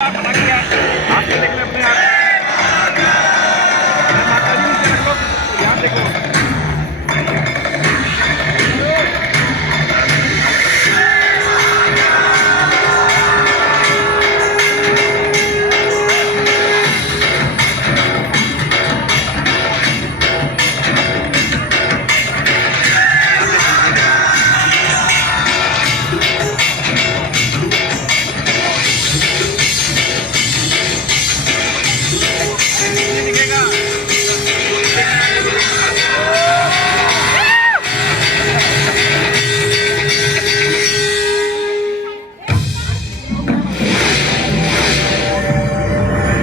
बना किया आपके देख रहे अपने आप माता जी से रख लो यहाँ देखो।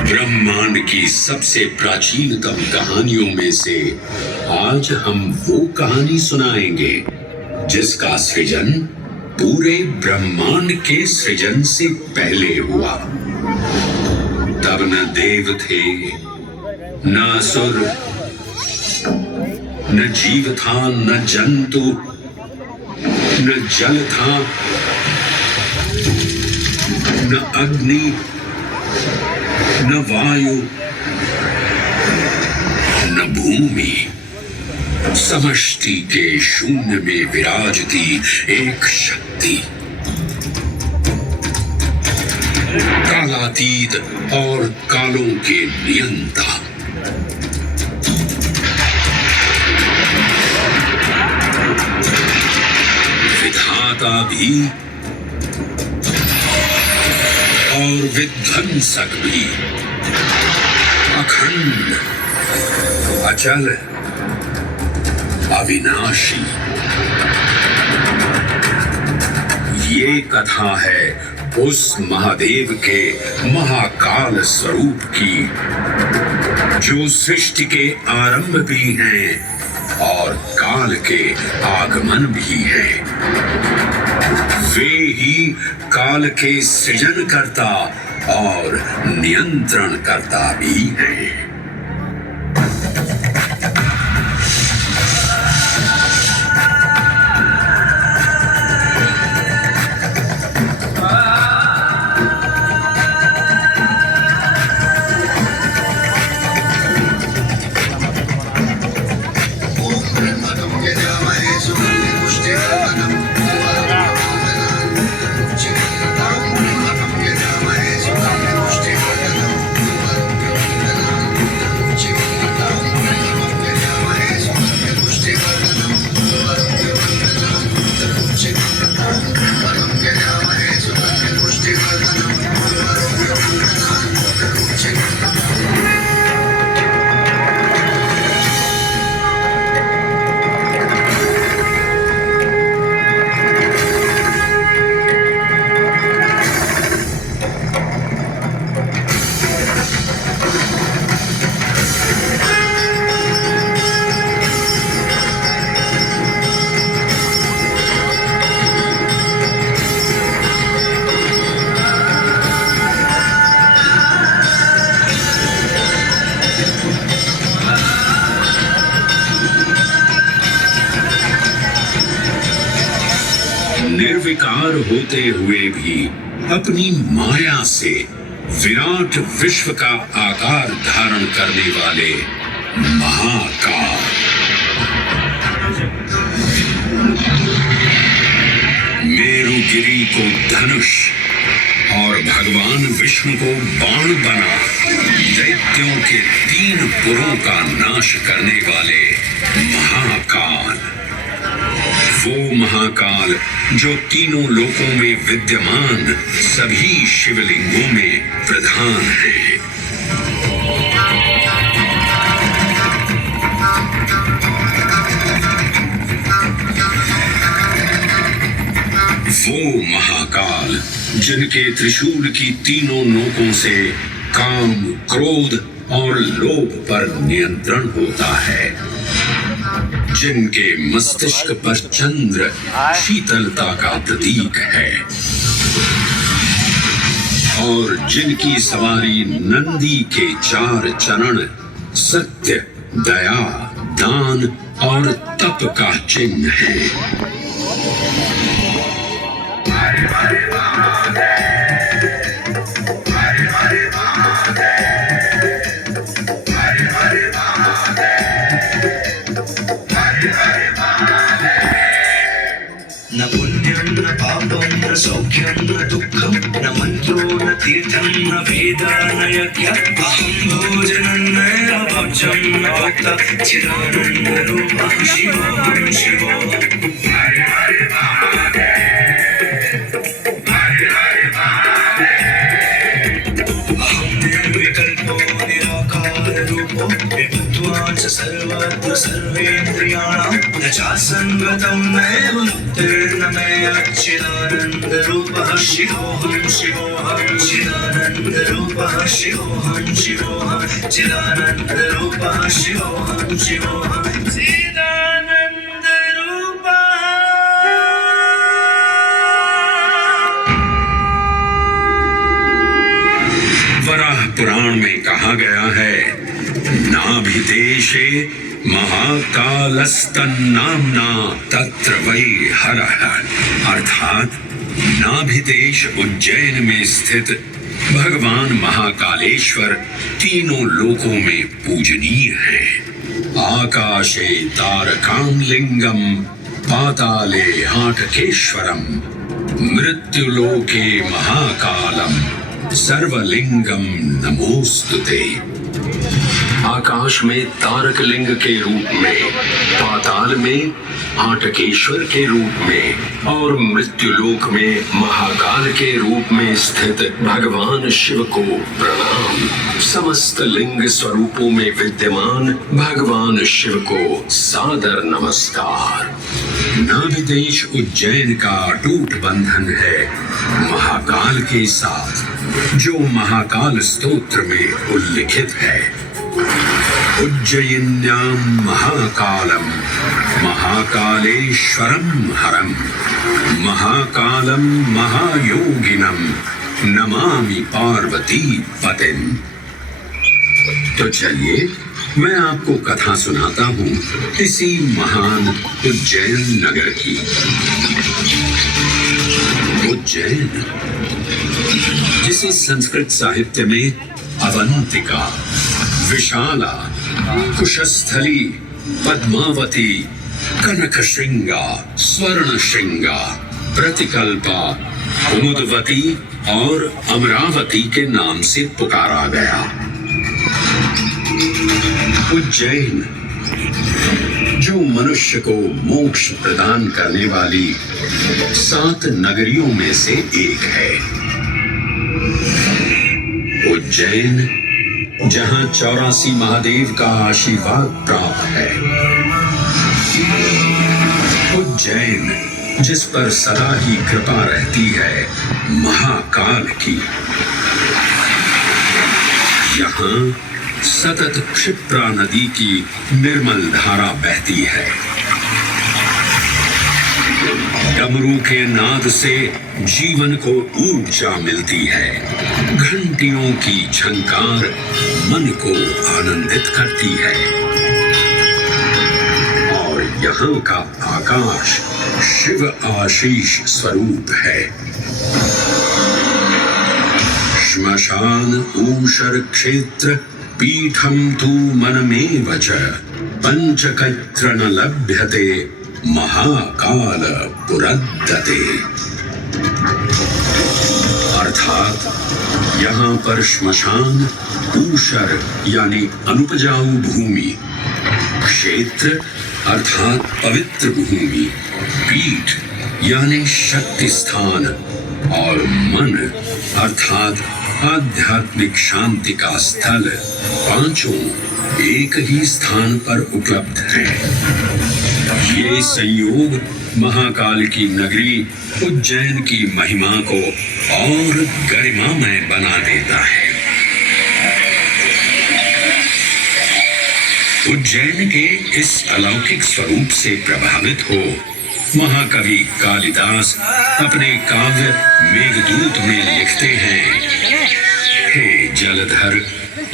ब्रह्मांड की सबसे प्राचीनतम कहानियों में से आज हम वो कहानी सुनाएंगे जिसका सृजन पूरे ब्रह्मांड के सृजन से पहले हुआ। तब न देव थे, न असुर, न जीव था, न जंतु, न जल था, न अग्नि, न वायु, न भूमि। समष्टि के शून्य में विराजती एक शक्ति, कालातीत और कालों के नियंता। विधाता भी और विध्वंसक भी, अखंड, अचल, अविनाशी। ये कथा है उस महादेव के महाकाल स्वरूप की, जो सृष्टि के आरंभ भी हैं और काल के आगमन भी हैं। वे ही काल के सृजन करता और नियंत्रण करता भी हैं। निर्विकार होते हुए भी अपनी माया से विराट विश्व का आकार धारण करने वाले महाकाल, मेरुगिरी को धनुष और भगवान विष्णु को बाण बना दैत्यों के 3 पुरों का नाश करने वाले महाकाल। वो महाकाल जो तीनों लोकों में विद्यमान सभी शिवलिंगों में प्रधान है। वो महाकाल जिनके त्रिशूल की तीनों नोकों से काम, क्रोध और लोभ पर नियंत्रण होता है, जिनके मस्तिष्क पर चंद्र शीतलता का प्रतीक है और जिनकी सवारी नंदी के 4 चरण सत्य, दया, दान और तप का चिन्ह है। मन्त्रो न तीर्थं न वेद न यज्ञ अहं भोजनं न भोज्यं न भोक्ता चिदानन्दरूपः शिवोऽहं शिवोऽहम् हरे हरे निर्विकल्पो निराकाररूपो विभुत्वान् च सर्वत्र सर्वेन्द्रियाणां न चासङ्गतं नैव मुक्तिर्न मे चिदानन्दरूपः शिवोऽहं शिवोऽहं चिदानन्दरूपः शिवोऽहं शिवोऽहं चिदानन्दरूपः शिवोऽहं शिवोऽहं वराह पुराण में कहा गया है, नाभिदेशे महाकालस्तन्नाम्ना तत्र वै हरः, अर्थात नाभिदेश उज्जैन में स्थित भगवान महाकालेश्वर तीनों लोकों में पूजनीय हैं। आकाशे तारकां लिंगम पाताले हाटकेश्वरम मृत्युलोके महाकालम सर्वलिंगम नमोस्तुते। आकाश में तारक लिंग के रूप में, पाताल में हाटकेश्वर के रूप में और मृत्युलोक में महाकाल के रूप में स्थित भगवान शिव को प्रणाम। समस्त लिंग स्वरूपों में विद्यमान भगवान शिव को सादर नमस्कार। नाभिदेश उज्जैन का अटूट बंधन है महाकाल के साथ, जो महाकाल स्तोत्र में उल्लिखित है। उज्जयिन्यां महाकालम महाकालेश्वरम हरम महाकालम महायोगिनम नमामि पार्वती पतिम। तो चलिए मैं आपको कथा सुनाता हूँ इसी महान उज्जैन नगर की। उज्जैन, जिसे संस्कृत साहित्य में अवंतिका, विशाला, कुशस्थली, पद्मावती, कनकशृंगा, स्वर्णशृंगा, प्रतिकल्पा, कुमुदवती और अमरावती के नाम से पुकारा गया। उज्जैन, जो मनुष्य को मोक्ष प्रदान करने वाली 7 नगरियों में से एक है। उज्जैन, जहां 84 महादेव का आशीर्वाद प्राप्त है। उज्जैन, जिस पर सदा ही कृपा रहती है महाकाल की। यहाँ सतत क्षिप्रा नदी की निर्मल धारा बहती है। डमरू के नाद से जीवन को ऊर्जा मिलती है। घंटियों की झंकार मन को आनंदित करती है। और यहाँ का आकाश शिव आशीष स्वरूप है। श्मशान ऊषर क्षेत्र पीठम तु मनमेव च पंचकत्र न लभ्यते महाकाल पुरद्दते। अर्थात यहाँ पर श्मशान, ऊषर यानी अनुपजाऊ भूमि, क्षेत्र अर्थात पवित्र भूमि, पीठ यानी शक्ति स्थान और मन अर्थात आध्यात्मिक शांति का स्थल, पांचों एक ही स्थान पर उपलब्ध हैं। ये संयोग महाकाल की नगरी उज्जैन की महिमा को और गरिमामय बना देता है। उज्जैन के इस अलौकिक स्वरूप से प्रभावित हो महाकवि कालिदास अपने काव्य मेघदूत में लिखते हैं, हे जलधर,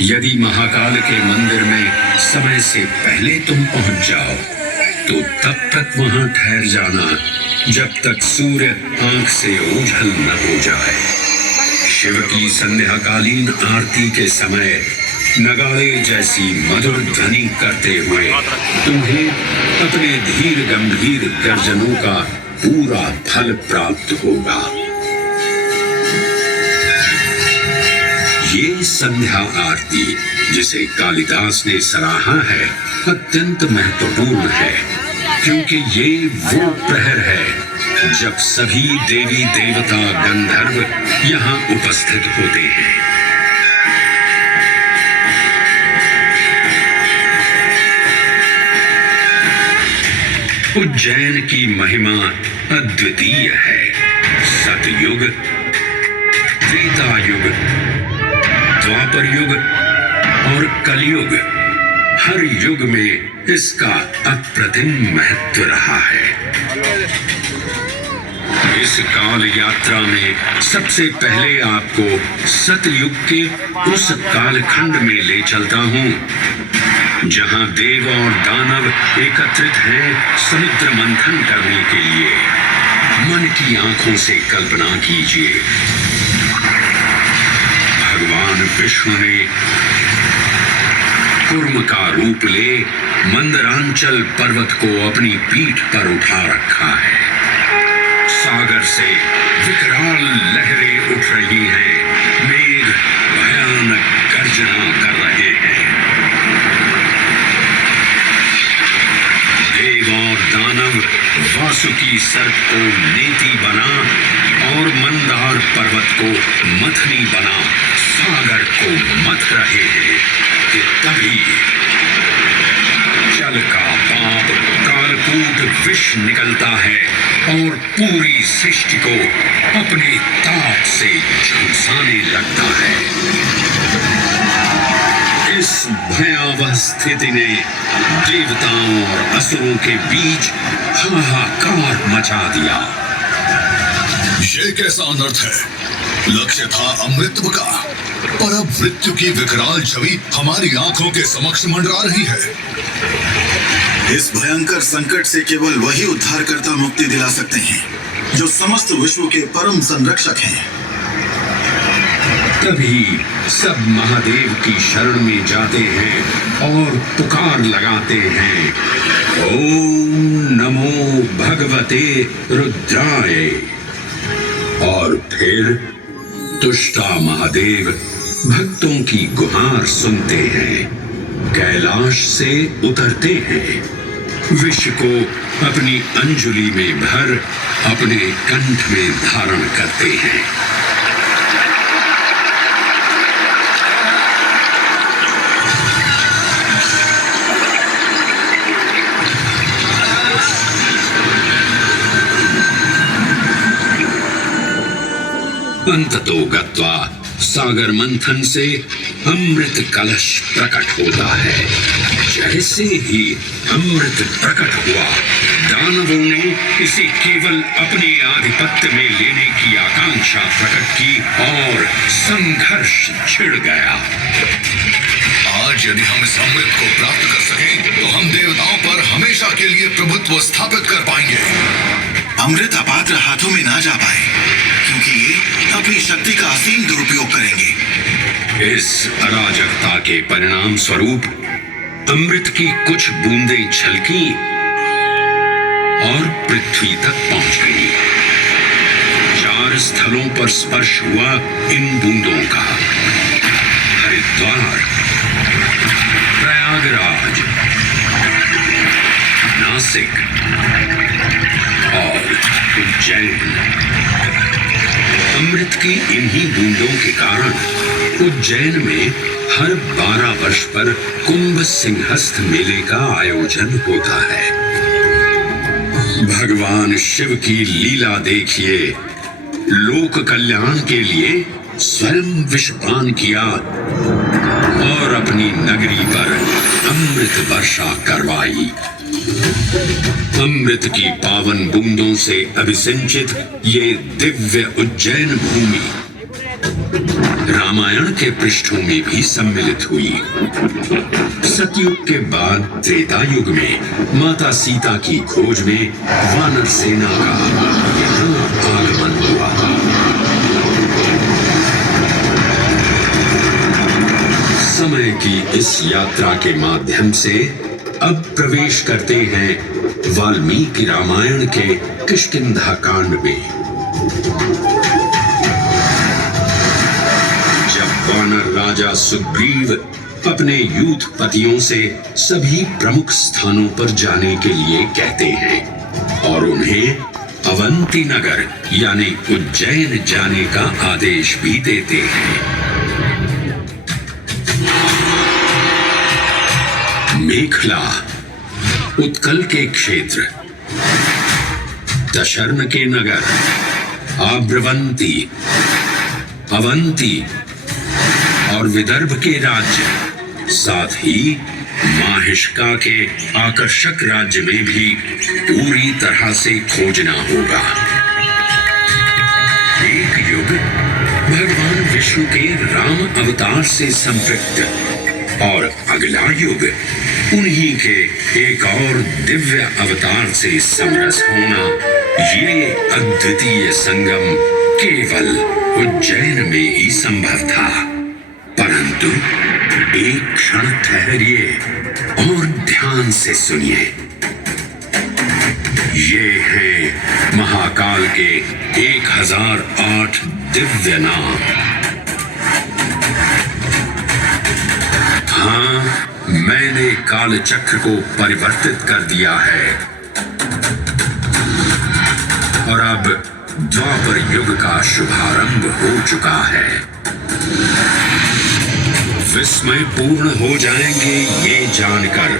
यदि महाकाल के मंदिर में समय से पहले तुम पहुंच जाओ तो तब तक वहां ठहर जाना जब तक सूर्य आंख से ओझल न हो जाए। शिव की संध्याकालीन आरती के समय नगाड़े जैसी मधुर ध्वनि करते हुए तुम्हें अपने धीर गंभीर गर्जनों का पूरा फल प्राप्त होगा। ये संध्या आरती जिसे कालिदास ने सराहा है अत्यंत महत्वपूर्ण है, क्योंकि ये वो प्रहर है जब सभी देवी देवता गंधर्व यहाँ उपस्थित होते हैं। उज्जैन की महिमा अद्वितीय है। सतयुग, त्रेता युग, द्वापर युग और कलयुग, हर युग में इसका अप्रतिम महत्व रहा है। इस काल यात्रा में सबसे पहले आपको सतयुग के उस कालखंड में ले चलता हूँ जहाँ देव और दानव एकत्रित हैं समुद्र मंथन करने के लिए। मन की आंखों से कल्पना कीजिए, भगवान विष्णु ने कूर्म का रूप ले मंदरांचल पर्वत को अपनी पीठ पर उठा रखा है। सागर से विकराल लहरें उठ रही हैं, मेघ भयानक गर्जना कर रहे हैं। देव और दानव वासुकी सर्प को नेति बना और मंदार पर्वत को मथनी बना सागर को मथ रहे हैं कि तभी जल का पाप कालकूट विष निकलता है और पूरी सृष्टि को अपने ताप से झुलसाने लगता है। इस भयावह स्थिति ने देवताओं और असुरों के बीच हाहाकार मचा दिया। ये कैसा अनर्थ है? लक्ष्य था अमृतत्व का, पर अब मृत्यु की विकराल छवि हमारी आंखों के समक्ष मंडरा रही है। इस भयंकर संकट से केवल वही उद्धारकर्ता मुक्ति दिला सकते हैं जो समस्त विश्व के परम संरक्षक हैं। तभी सब महादेव की शरण में जाते हैं और पुकार लगाते हैं, ओम नमो भगवते रुद्राय। और फिर तुष्टा महादेव भक्तों की गुहार सुनते हैं, कैलाश से उतरते हैं, विष को अपनी अंजुलि में भर अपने कंठ में धारण करते हैं। अंततो गत्वा सागर मंथन से अमृत कलश प्रकट होता है। जैसे ही अमृत प्रकट हुआ, दानवों ने इसे केवल अपने आधिपत्य में लेने की आकांक्षा प्रकट की और संघर्ष छिड़ गया। आज यदि हम इस अमृत को प्राप्त कर सकें तो हम देवताओं पर हमेशा के लिए प्रभुत्व स्थापित कर पाएंगे। अमृत अपात्र हाथों में ना जा पाए, क्योंकि ये अपनी शक्ति का असीम दुरुपयोग करेंगे। इस अराजकता के परिणाम स्वरूप अमृत की कुछ बूंदें छलकी और पृथ्वी तक पहुंच गई। 4 स्थलों पर स्पर्श हुआ इन बूंदों का, हरिद्वार, प्रयागराज, नासिक और उज्जैन। अमृत की इन्हीं बूंदों के कारण उज्जैन में हर 12 वर्ष पर कुंभ सिंहस्थ मेले का आयोजन होता है। भगवान शिव की लीला देखिए, लोक कल्याण के लिए स्वयं विषपान किया और अपनी नगरी पर अमृत वर्षा करवाई। अमृत की पावन बूंदों से अभिसिंचित ये दिव्य उज्जैन भूमि रामायण के पृष्ठों में भी सम्मिलित हुई। सतयुग के बाद त्रेता युग में माता सीता की खोज में वानर सेना का यहाँ आगमन हुआ। समय की इस यात्रा के माध्यम से अब प्रवेश करते हैं वाल्मीकि रामायण के किष्किंधा कांड में। जब वानर राजा सुग्रीव अपने यूथपतियों से सभी प्रमुख स्थानों पर जाने के लिए कहते हैं और उन्हें अवंती नगर यानी उज्जैन जाने का आदेश भी देते हैं। मेखला उत्कल के क्षेत्र, दशर्न के नगर, आब्रवंती, अवंती और विदर्भ के राज्य, साथ ही माहिष्का के आकर्षक राज्य में भी पूरी तरह से खोजना होगा। एक युग भगवान विष्णु के राम अवतार से संपृक्त और अगला युग उन्हीं के एक और दिव्य अवतार से समरस होना, ये अद्वितीय संगम केवल उज्जैन में ही संभव था। परंतु एक क्षण ठहरिए और ध्यान से सुनिए। ये हैं महाकाल के 1008 दिव्य नाम। हाँ, मैंने काल चक्र को परिवर्तित कर दिया है और अब द्वापर युग का शुभारंभ हो चुका है। विस्मय पूर्ण हो जाएंगे ये जानकर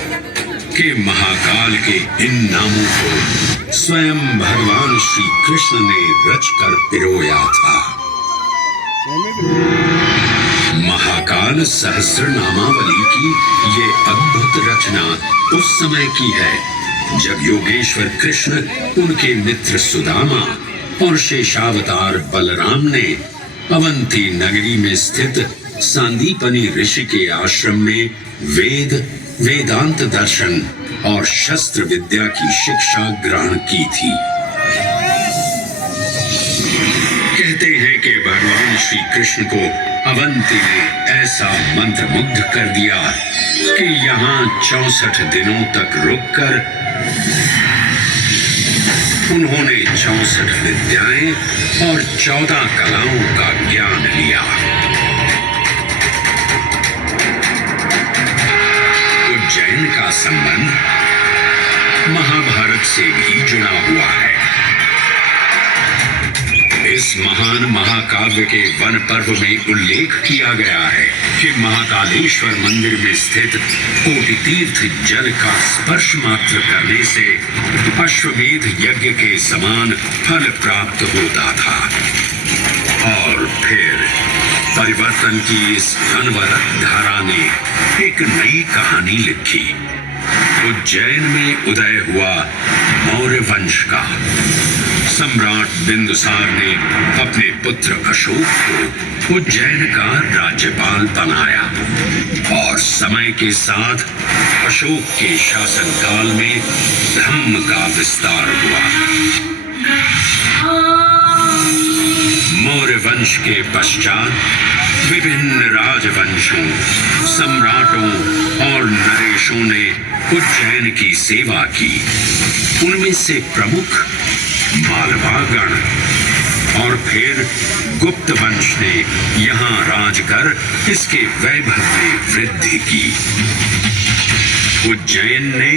कि महाकाल के इन नामों को स्वयं भगवान श्री कृष्ण ने रचकर पिरोया था। महाकाल सहस्रनामावली की ये अद्भुत रचना उस समय की है जब योगेश्वर कृष्ण उनके मित्र सुदामा और शेषावतार बलराम ने अवंती नगरी में स्थित सांदीपनी ऋषि के आश्रम में वेदांत दर्शन और शस्त्र विद्या की शिक्षा ग्रहण की थी। कहते हैं कि भगवान श्री कृष्ण को अवंती ने ऐसा मंत्रमुग्ध कर दिया कि यहाँ 64 दिनों तक रुककर उन्होंने 64 विद्याएं और 14 कलाओं का ज्ञान लिया। उज्जैन का संबंध महाभारत से भी जुड़ा हुआ है। इस महान महाकाव्य के वन पर्व में उल्लेख किया गया है कि महाकालेश्वर मंदिर में स्थित कोटि तीर्थ जल का स्पर्श मात्र करने से अश्वमेध यज्ञ के समान फल प्राप्त होता था। और फिर परिवर्तन की इस अनवरत धारा ने एक नई कहानी लिखी। उज्जैन में उदय हुआ मौर्य वंश का। सम्राट बिंदुसार ने अपने पुत्र अशोक को उज्जैन का राज्यपाल बनाया और समय के साथ अशोक के शासनकाल में धर्म का विस्तार हुआ। मौर्य वंश के पश्चात विभिन्न राजवंशों, सम्राटों और नरेशों ने उज्जैन की सेवा की। उनमें से प्रमुख मालवागण और फिर गुप्त वंश ने यहाँ राज कर इसके वैभव में वृद्धि की। उज्जैन ने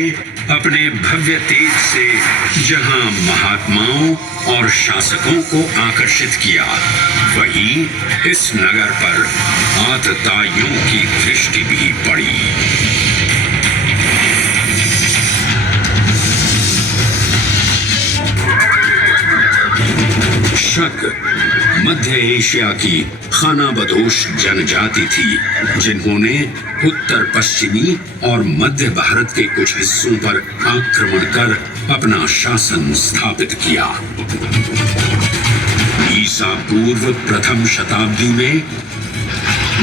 अपने भव्य तेज से जहां महात्माओं और शासकों को आकर्षित किया, वहीं इस नगर पर आतताइयों की दृष्टि भी पड़ी। शक मध्य एशिया की खानाबदोश जनजाति थी जिन्होंने उत्तर पश्चिमी और मध्य भारत के कुछ हिस्सों पर आक्रमण कर अपना शासन स्थापित किया। ईसा पूर्व प्रथम शताब्दी में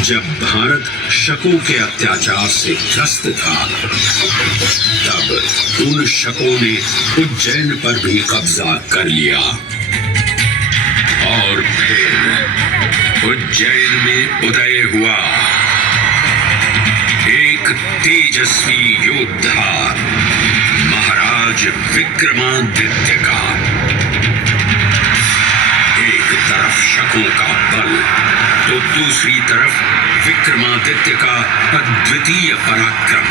जब भारत शकों के अत्याचार से त्रस्त था, तब उन शकों ने उज्जैन पर भी कब्जा कर लिया और फिर उज्जैन में उदय हुआ एक तेजस्वी योद्धा महाराज विक्रमादित्य का। एक तरफ शकों का बल, तो दूसरी तरफ विक्रमादित्य का अद्वितीय पराक्रम।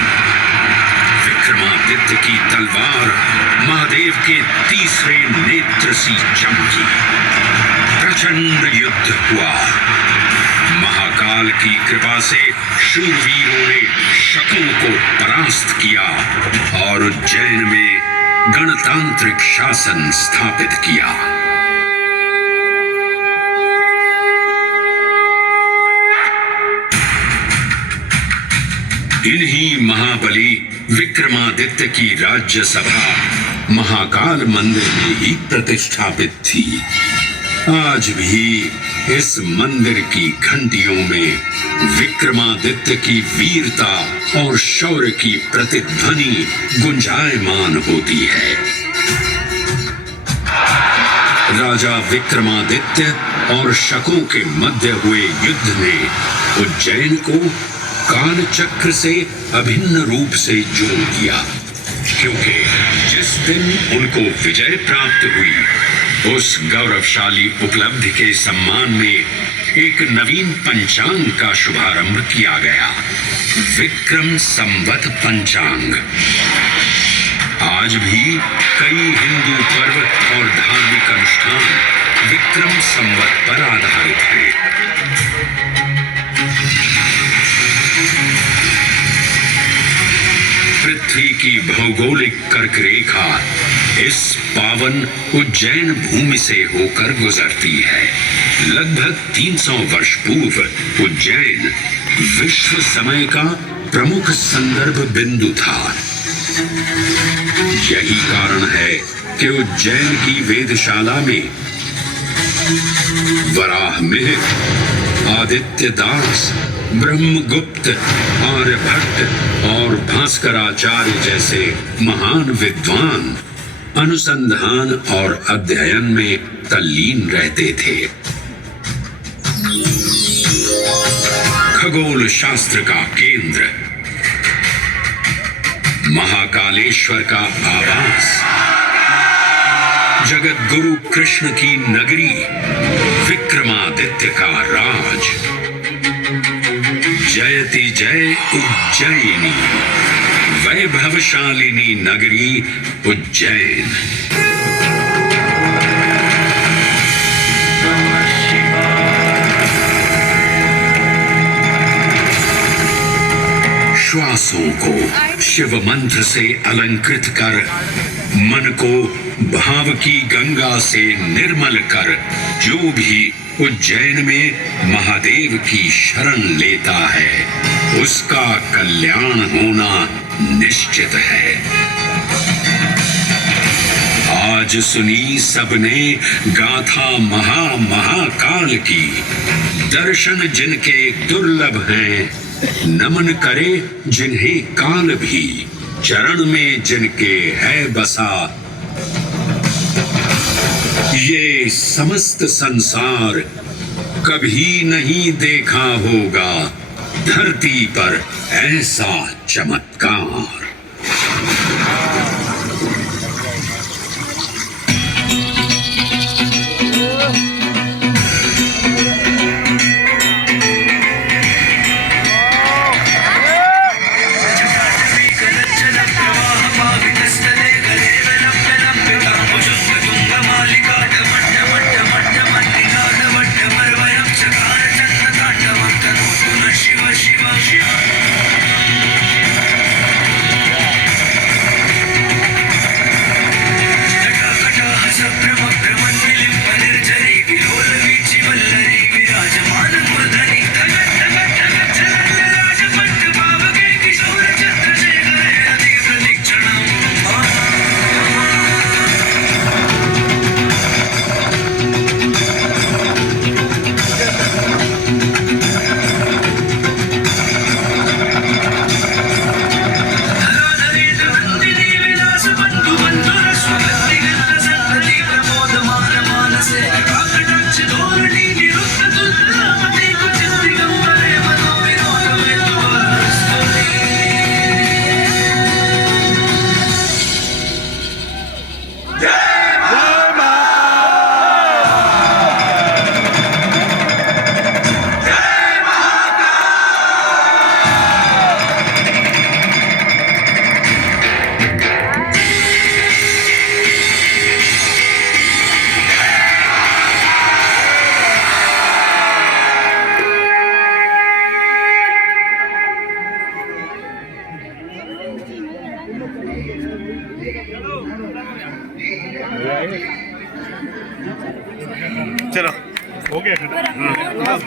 विक्रमादित्य की तलवार महादेव के तीसरे नेत्र सी चमकी। प्रचंड युद्ध हुआ। महाकाल की कृपा से शूरवीरों ने शकों को परास्त किया और उज्जैन में गणतांत्रिक शासन स्थापित किया। इन्हीं महाबली विक्रमादित्य की राज्यसभा महाकाल मंदिर में ही प्रतिष्ठापित थी। आज भी इस मंदिर की घंटियों में विक्रमादित्य की वीरता और शौर्य की प्रतिध्वनि गुंजायमान होती है। राजा विक्रमादित्य और शकों के मध्य हुए युद्ध ने उज्जैन को काल चक्र से अभिन्न रूप से जोड़ दिया, क्योंकि जिस दिन उनको विजय प्राप्त हुई उस गौरवशाली उपलब्धि के सम्मान में एक नवीन पंचांग का शुभारंभ किया गया, विक्रम संवत पंचांग। आज भी कई हिंदू पर्व और धार्मिक अनुष्ठान विक्रम संवत पर आधारित हैं। पृथ्वी की भौगोलिक कर्क रेखा इस पावन उज्जैन भूमि से होकर गुजरती है। लगभग 300 वर्ष पूर्व उज्जैन विश्व समय का प्रमुख संदर्भ बिंदु था। यही कारण है कि उज्जैन की वेदशाला में वराहमिहिर, आदित्य दास, ब्रह्मगुप्त, आर्यभट्ट और भास्कराचार्य जैसे महान विद्वान अनुसंधान और अध्ययन में तल्लीन रहते थे। खगोल शास्त्र का केंद्र, महाकालेश्वर का आवास, जगत गुरु कृष्ण की नगरी, विक्रमादित्य का राज। जयति जय उज्जैनी, वैभवशालिनी नगरी उज्जैन। श्वासों को शिव मंत्र से अलंकृत कर, मन को भाव की गंगा से निर्मल कर, जो भी उज्जैन में महादेव की शरण लेता है उसका कल्याण होना निश्चित है। आज सुनी सबने गाथा महाकाल की, दर्शन जिनके दुर्लभ हैं, नमन करे जिन्हें काल भी, चरण में जिनके है बसा। ये समस्त संसार कभी नहीं देखा होगा धरती पर ऐसा चमत्कार। चलो हो गया